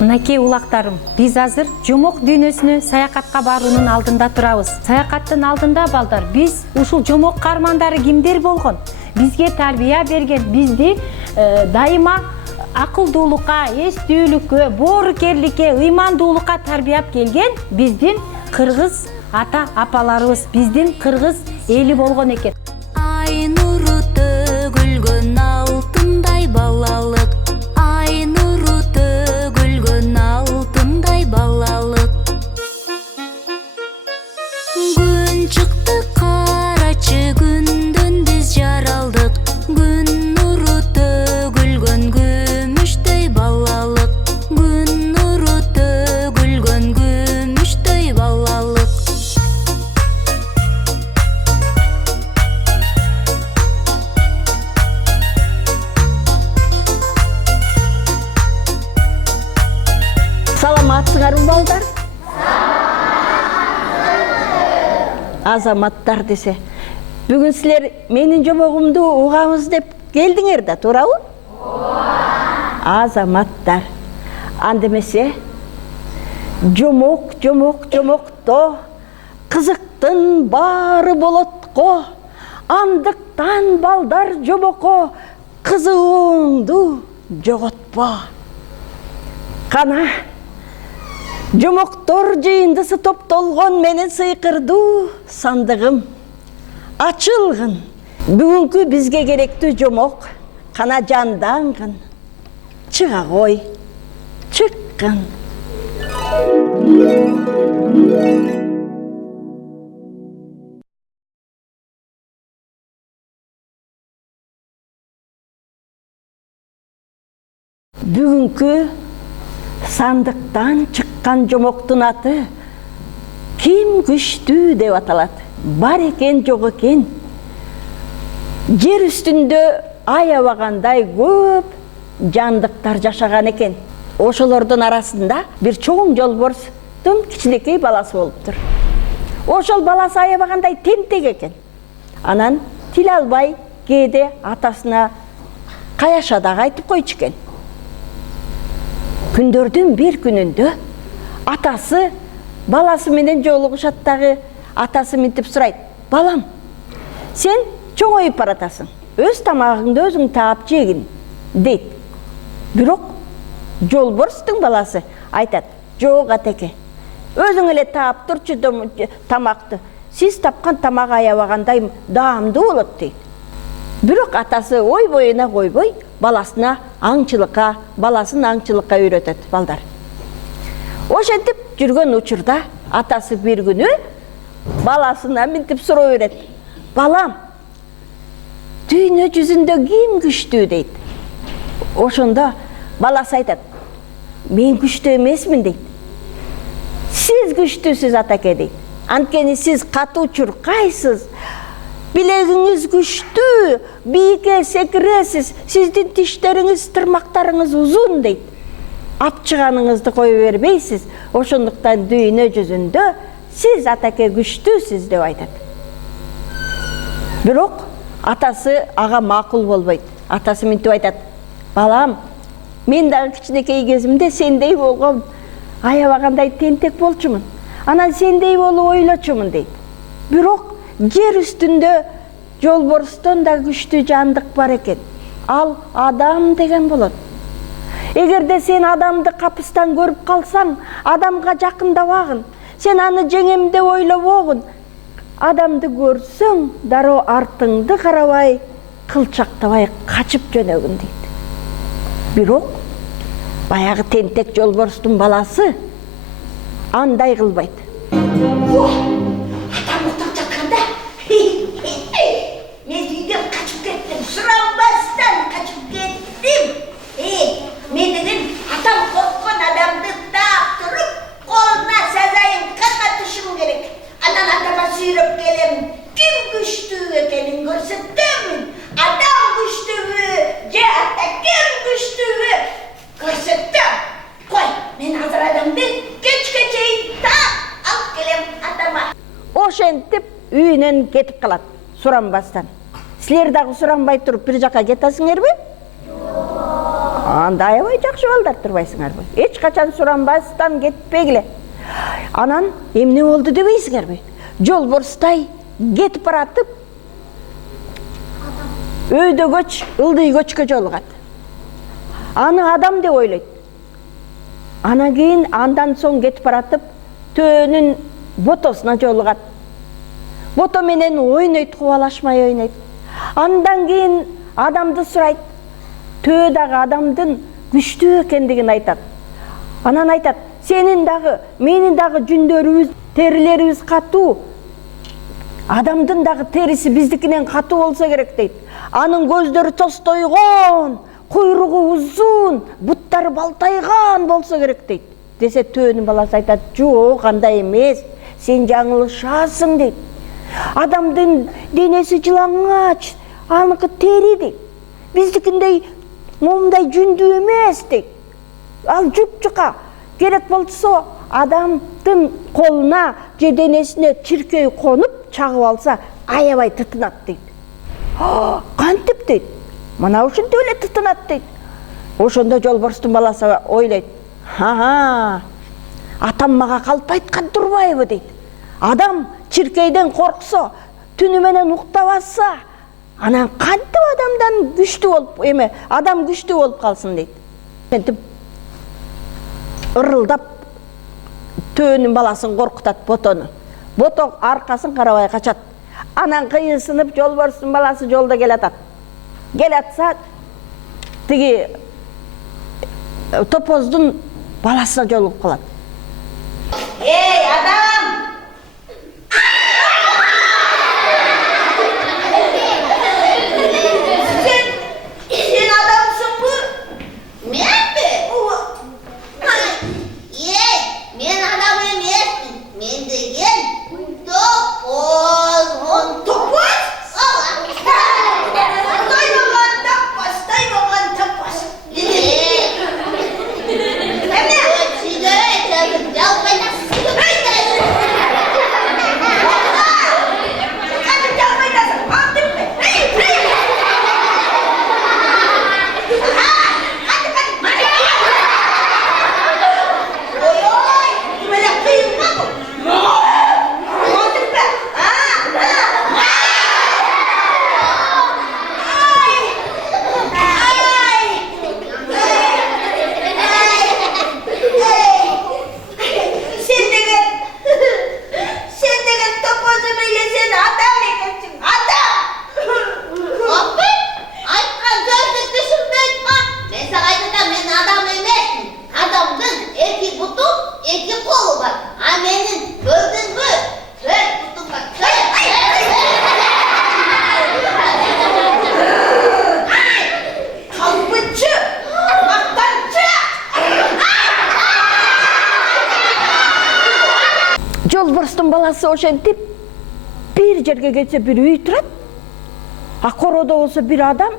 Мынакей улактарым, биз азыр жомок дүйнөсүнө саякатка баруунун алдында турабыз. Саякаттын алдында балдар, биз ушул жомок каармандары кимдер болгон? Бизге тарбия берген, бизди дайыма акылдуулукка, эстүүлүккө, боорукерликке, ыймандуулукка тарбияп келген биздин кыргыз ата апаларыбыз, биздин кыргыз эли болгон экен. Ай нуру төгүлгөн алтындай балалык, ай нуру төгүлгөн алтындай балалык. Күн чыкты карачы күндөн биз жаралдык, күн нуру төгүлгөн күмүштөй балалык, күн нуру төгүлгөн күмүштөй балалык. Саламатсыңарбы балдар? Азаматтар десе. Бүгүн силер менин жомогумду угабыз деп келдиңер да, туурабы? Азаматтар. Андемесе жомокто кызыктын баары болот го. Андыктан балдар жомоко кызыгууңду жоготпо. Кана жомоктор жыйындысы топтолгон менен сыйкырдуу сандыгым ачылгын. Бүгүнкү бизге керектүү жомок кана жандангын. Чыга кой, чыккын. Бүгүнкү сандыктан чыккан жомоктун аты ким күчтүү деп аталат. Бар экен, жок экен. Жер үстүндө аябагандай көп жандыктар жашаган экен. Ошолордун арасында бир чоң жолборстун кичинекей баласы болуптур. Ошол баласы аябагандай тентек экен. Анан тил албай кээде атасына каяша дагы айтып койчу экен. Күндөрдүн бир күнүндө атасы баласы менен жолугушат дагы, атасы мынтип сурайт: "Балам, сен чоңоюп баратасың. Өз тамагыңды өзүң таап жегин", дейт. Бирок жолборстун баласы айтат: "Жок атеке, өзүң эле таап турчу тамакты. Сиз тапкан тамак аябагандай даамдуу болот", дейт. Бирок атасы ой боюна койбой, баласын аңчылыкка үйрөтөт, балдар. Ошентип жүргөн учурда атасы бир күнү баласына мынтип суроо берет: "Балам, дүйнө жүзүндө ким күчтүү?" дейт. Ошондо баласы айтат: "Мен күчтүү эмесмин", дейт. "Сиз күчтүүсүз атаке", дейт. "Анткени сиз катуу чуркайсыз, билегиңиз күчтүү, бийикке секиресиз, сиздин тиштериңиз, тырмактарыңыз узун", дейт. "Апчыганыңызды кое бербейсиз, ошондуктан дүйнө жүзүндө сиз атаке күчтүүсүз", деп айтат. Бирок атасы ага макул болбойт. Атасы мынтип айтат: "Балам, мен дагы кичинекей кезимде сендей болгом, аябагандай тентек болчумун. Анан сендей болуп ойлочумун", дейт. Бирок жер үстүндө жолборстон да күчтүү жандык бар экен. Ал адам деген болот. Эгерде сен адамды капыстан көрүп калсаң, адамга жакындабагын. Сен аны жеңем деп ойлобогун. Адамды көрсөң, дароо артыңды карабай, кылчактабай качып жөнөгүн", дейт. Бирок баягы тентек жолборстун баласы андай кылбайт. Мен үйден качып кеттим, суранбастан качып кеттим. Мен деген атам корккон адамды таап туруп, колуна сазайын катышым керек. Анан атама сүйрөп келем. Ким күчтүү экенин көрсөтөмүн. Адам күчтүүбү, же атакем күчтүүбү көрсөтөм. Кой, мен азыр адамды кечке чейин таап алып келем атама. Ошентип үйүнөн кетип калат суранбастан. Силер дагы суранбай туруп бир жака кетесиңерби? Анда аябай жакшы балдар турбайсыңарбы? Эч качан суранбастан кетпегиле. Анан эмне болду дебейсиңерби? Жолборстай кетип баратып, өйдө көч, ылдый көчкө жолугат. Аны адам деп ойлойт. Анан кийин андан соң кетип баратып, төөнүн ботосуна жолугат. Бото менен ойнойт, кубалашмай ойнойт. Андан кийин адамды сурайт. Төө дагы адамдын күчтүү экендигин айтат. Анан айтат, сенин дагы, менин дагы жүндөрүбүз, терилерибиз катуу. Адамдын дагы териси биздикинен катуу болсо керек дейт. Анын көздөрү тостойгон, куйругу узун, буттары балтайган болсо керек дейт. Десе төөнүн баласы айтат, жок, андай эмес, сен жаңылышасың дейт. Адамдын денеси жылаңач, аныкы тери дейт. Биздикиндей момундай жүндүү эмес дейт. Ал жуп-жука. Керек болсо адамдын колуна же денесине чиркөй конуп чагып алса, аябай тытынат дейт. Кантип дейт? Мына ушинтип эле тытынат дейт. Ошондо жолборстун баласы ойлойт. Атам мага калп айткан турбайбы дейт. Адам чиркейден корксо, түнү менен уктабаса, анан кантип адамдан күчтүү болуп, адам күчтүү болуп калсын дейт. Ентип ырылдап төөнүн баласын коркутат ботону. Бото аркасын карабай качат. Анан кыйынсынып жолборстун баласы жолдо келатат. Келатса, тиги топоздун баласына жолугуп калат. Эй, адам! Sen adamsın bu. Men mi? Ey, men adam emasmin. Men degan topoz. Topoz? Daymagan topoz, daymagan topoz. Emne? Sigara içerim. Jalpayna sigara içerim. Hadi çalmaydasın, aldın mı? Böyle kıyılma bu. Aldın mı? Sen de topozunu sen adam ekensin, adam. Abi, aytkan sözlük düşünmeytme. Men sana aytacağım, men adam emasmin. Adamdın iki butu, iki kolu var. Ha menin gördün mü? Dört butum var. Kalpıcı, maktancı. Жолборстун баласы ошентип бир жерге кетсе бир үй турат. Короодо болсо бир адам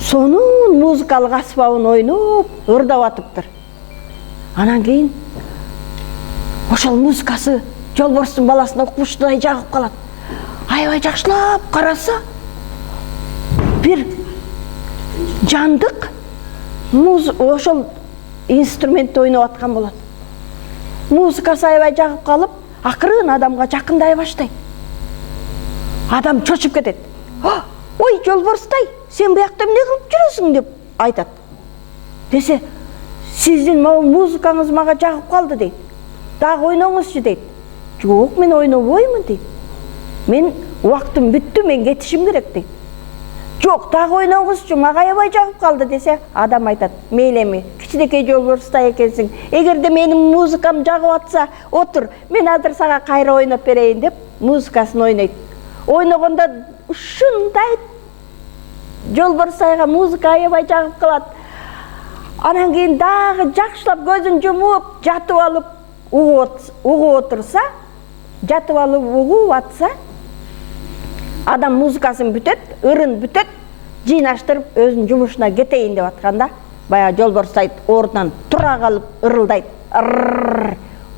сонун музыкалык аспабын ойноп, ырдап атыптыр. Анан кийин ошол музыкасы жолборстун баласына укмуштуудай жагып калат. Аябай жакшылап караса, бир жандык ошол инструментти ойноп аткан болот. Музыкасы аябай жагып калып, акырын адамга жакындай баштайт. Адам чочуп кетет. Ой, жолборстай, сен буякта эмне кылып жүрөсүң деп айтат. Десе, сиздин музыкаңыз мага жагып калды дейт. Дагы ойноңузчу дейт. Жок, мен ойнобоймун дейт. Мен убактым бүттү, мен кетишим керек дейт. Жок, дагы ойноңузчу, мага аябай жагып калды десе, адам айтат, мейлеми, кичинекей жолборстай экенсиң. Эгерде менин музыкам жагып атса, отур, мен азыр сага кайра ойноп берейин деп, музыкасын ойнойт. Ойногондо ушундай жолборстайга музыка аябай жагып калат. Анан кийин дагы жакшылап көзүн жумуп, жатып алып угуп отурса, жатып алып угуп атса, адам музыкасын бүтөт, ырын бүтөт, жыйнаштырып өзүнүн жумушуна кетейин деп атканда, баягы жолборстай ордунан тура калып ырылдайт.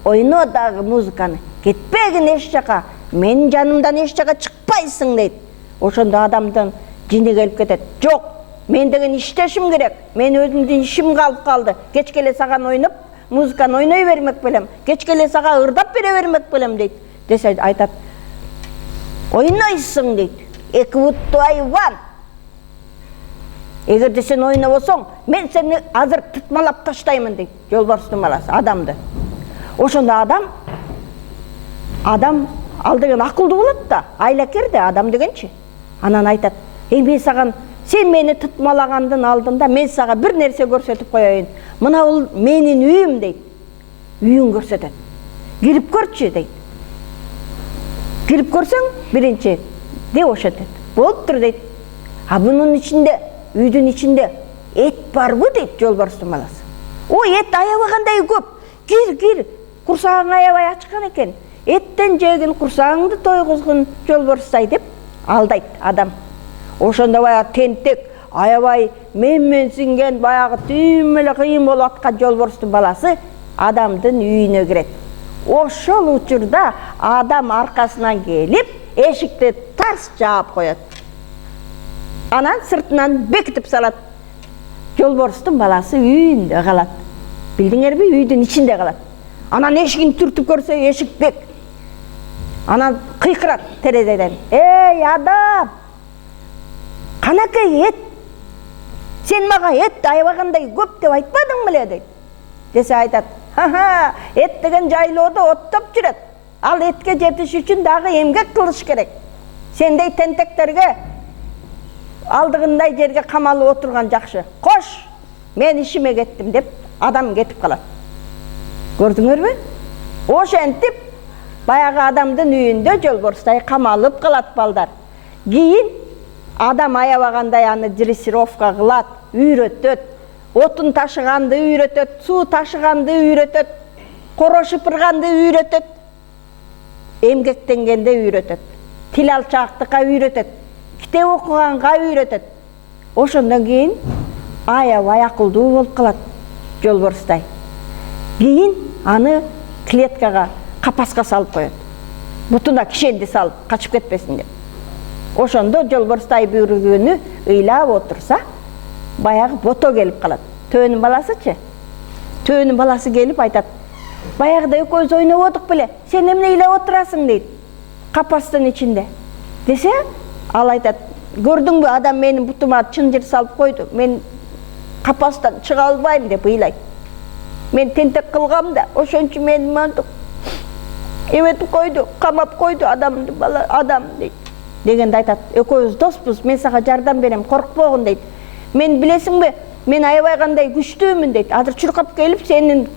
Ойно дагы музыканы, кетпегин эч жака, менин жанымдан эч жака чыкпайсың дейт. ошондо адамдын жини келип кетет. Жок, мен деген иштешим керек. Мен өзүмдүн ишим калып калды. Кечке эле саган ойноп, музыканы ойной бермек белем. Кечке эле сага ырдап бере бермек белем дейт. Десе айтат. Ойнойсуң дейт. Эки буттуу айван. Эгерде сен ойнобосоң, мен сени азыр тытмалап таштаймын дейт. Жолбарыстын баласы адамды. Ошондо адам ал деген акылдуу болот да, айлакер да адам дегенчи. Анан айтат, мен саган сен мени тытмалагандын алдында мен сага бир нерсе көрсөтүп коеюн. Мына бул менин үйүм дейт. Үйүн көрсөтөт. Кирип көрчү дейт. Кирип көрсөң, биринчи деп ошентет. Болуптур дейт. А бунун ичинде, үйдүн ичинде эт барбы дейт жолбарыстын баласы. Ой, эт аябагандай көп. Кир, курсагың аябай ачкан экен. Эттен жегин курсагыңды тойгузгун жолбарыстай деп алдайт адам. Ошондо баягы тентек, аябай менсинген, баягы түйүм эле кыйын болуп аткан жолбарыстын баласы адамдын үйүнө кирет. Ошол учурда адам аркасынан келип, эшикти тарс жаап коет. Анан сыртынан бекитип салат. Жолбарыстын баласы үйүндө калат. Билдиңерби, үйдүн ичинде калат. Анан эшигин түртүп көрсө, эшик бек. Анан кыйкырат терезеден. Эй, адам! Канакай эт? Сен мага эт аябагандай көп деп айтпадың беле дейт. Десе айтат. Ха-ха, эт деген жайлоодо оттоп жүрөт. Ал этке жетиш үчүн дагы эмгек кылыш керек. Сендей тентектерге алдыгындай жерге камалып отурган жакшы. Кош, мен ишиме кеттим деп адам кетип калат. Көрдүңөрбү? Ошентип баягы адамдын үйүндө жолбарыстай камалып калат балдар. Кийин адам аябагандай аны дрессировка кылат, үйрөтөт. Отун ташыганды үйрөтөт, суу ташыганды үйрөтөт, коро шыпырганды үйрөтөт, эмгектенгенде үйрөтөт, тил алчаактыкка үйрөтөт, китеп окуганга үйрөтөт. Ошондон кийин аябай акылдуу болуп калат жолбарыстай. Кийин аны клеткага, капаска салып коет. Бутуна кишенди салып, качып кетпесин деп. Ошондо жолбарыстай бир күнү ыйлап отурса, баягы бото келип калат. Төөнүн баласычы. Төөнүн баласы келип айтат. Баягыда экөөбүз ойноп отук беле? Сен эмне ыйлап отурасың дейт. Капастын ичинде. Десе, ал айтат. Көрдүңбү, адам менин бутума чынжыр салып койду. Мен капастан чыга албайм деп ыйлайт. Мен тентек кылгам да, ошончу мени мынтип эметип койду, камап койду адамды бала, адам дейт. Дегенде айтат. Экөөбүз доспуз, мен сага жардам берем, коркпогун дейт. Мен билесиңби, мен аябай кандай күчтүүмүн дейт. Азыр чуркап келип сенин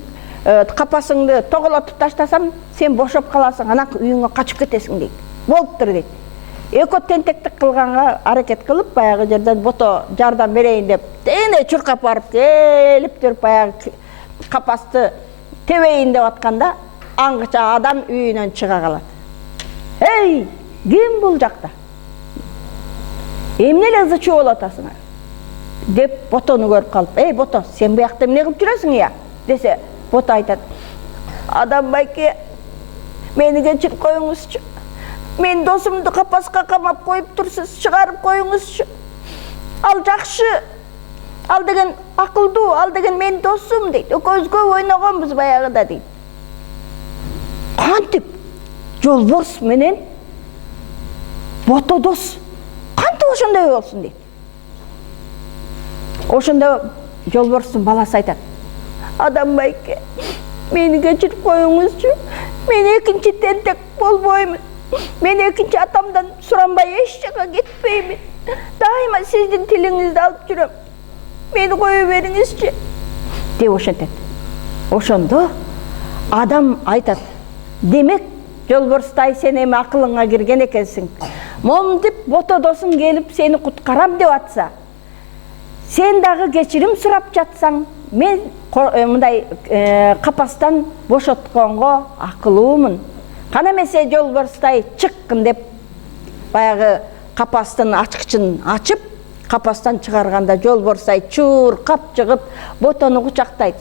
капасыңды тоголотуп таштасам, сен бошоп каласың, анан үйүңө качып кетесиң дейт. Болуптур дейт. Эко тентектик кылганга аракет кылып, баягы жерден бото жардам берейин деп, эне чуркап барып келип туруп баягы капасты тебейин деп атканда, аңгыча адам үйүнөн чыга калат. Эй, ким бул жакта? Эмне эле ызы чуу болуп атасыңар? Деп ботону көрүп калып, эй бото, сен буякта эмне кылып жүрөсүң я? Десе, бото айтат. Адам байке, мени кечирип коюңузчу. Мен досумду капаска камап коюп турсуз, чыгарып коюңузчу. Ал жакшы. Ал деген акылдуу, ал деген менин досум дейт. Экөөбүз көп ойногонбуз баягыда дейт. Кантип жолбарыс менен бото дос. Кантип ошондой болсун дейт. Ошондо жолбарыстын баласы айтат. Адам байке, мени кечирип коюңузчу. Мен экинчи тентек болбоймун. Мен экинчи атамдан суранбай эч жака кетпеймин. Дайыма сиздин тилиңизди алып жүрөм. Мени кое бериңизчи. Деп ошентет. Ошондо адам айтат. Демек, жолбарыстай сен эми акылыңа кирген экенсиң. Момдип бото досуң келип сени куткарам деп атса, сен дагы кечирим сурап жатсаң, мен мындай капастан бошотконго акылуумун. Кана эмесе жолбарыстай чыккын деп баягы капастын ачкычын ачып, капастан чыгарганда жолбарыстай чуркап чыгып, ботону кучактайт.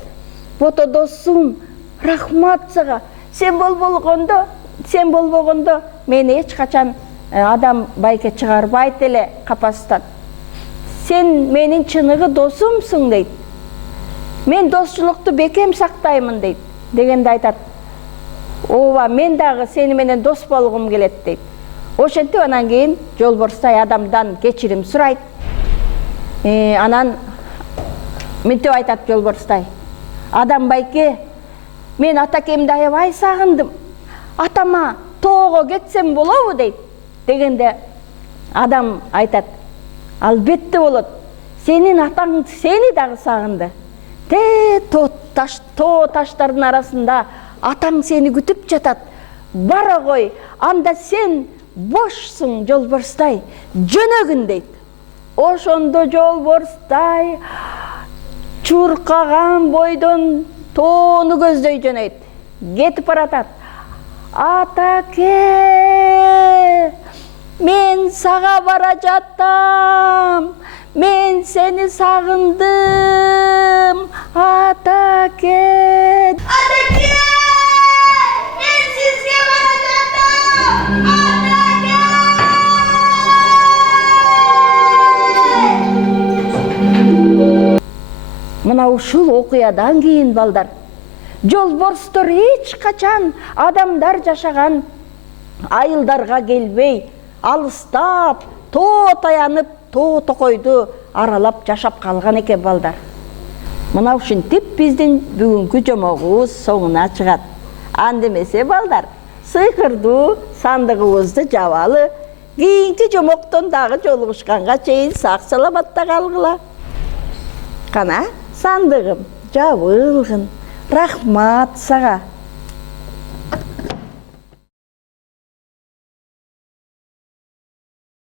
Бото досум, рахмат сага. Сен болбогондо мени эч качан адам байке чыгарбайт эле капастан. Сен менин чыныгы досумсуң дейт. Мен досчулукту бекем сактаймын дейт. Дегенде айтат, ооба мен дагы сени менен дос болгум келет дейт. Ошентип анан кийин жолборстай адамдан кечирим сурайт. Анан мынтип айтат жолборстай, адам байке, мен атакемди аябай сагындым. Атама тоого кетсем болобу дейт. Дегенде адам айтат, албетте болот. Сенин атаң сени дагы сагынды. Тоо таштардын арасында атаң сени күтүп жатат. Бара кой, анда сен бошсуң жолборстай, жөнөгүн дейт. Ошондо жолборстай чуркаган бойдон тоону көздөй жөнөйт. Кетип баратат. Атаке, мен сага бара жаттам. Мен сени сагындым. Атаке. Атаке! Мен сизге бара жаттым! Атаке! Мына ушул окуядан кийин балдар, жолборстор эч качан адамдар жашаган айылдарга келбей, алыстап, тоо таянып, тоо токойду аралап жашап калган экен балдар. Мына ушинтип биздин бүгүнкү жомогубуз соңуна чыгат. Андемесе балдар, сыйкырдуу сандыгыбызды жабалы, кийинки жомоктон дагы жолугушканга чейин сак саламатта калгыла. Кана, сандыгым жабылгын. Рахмат сага.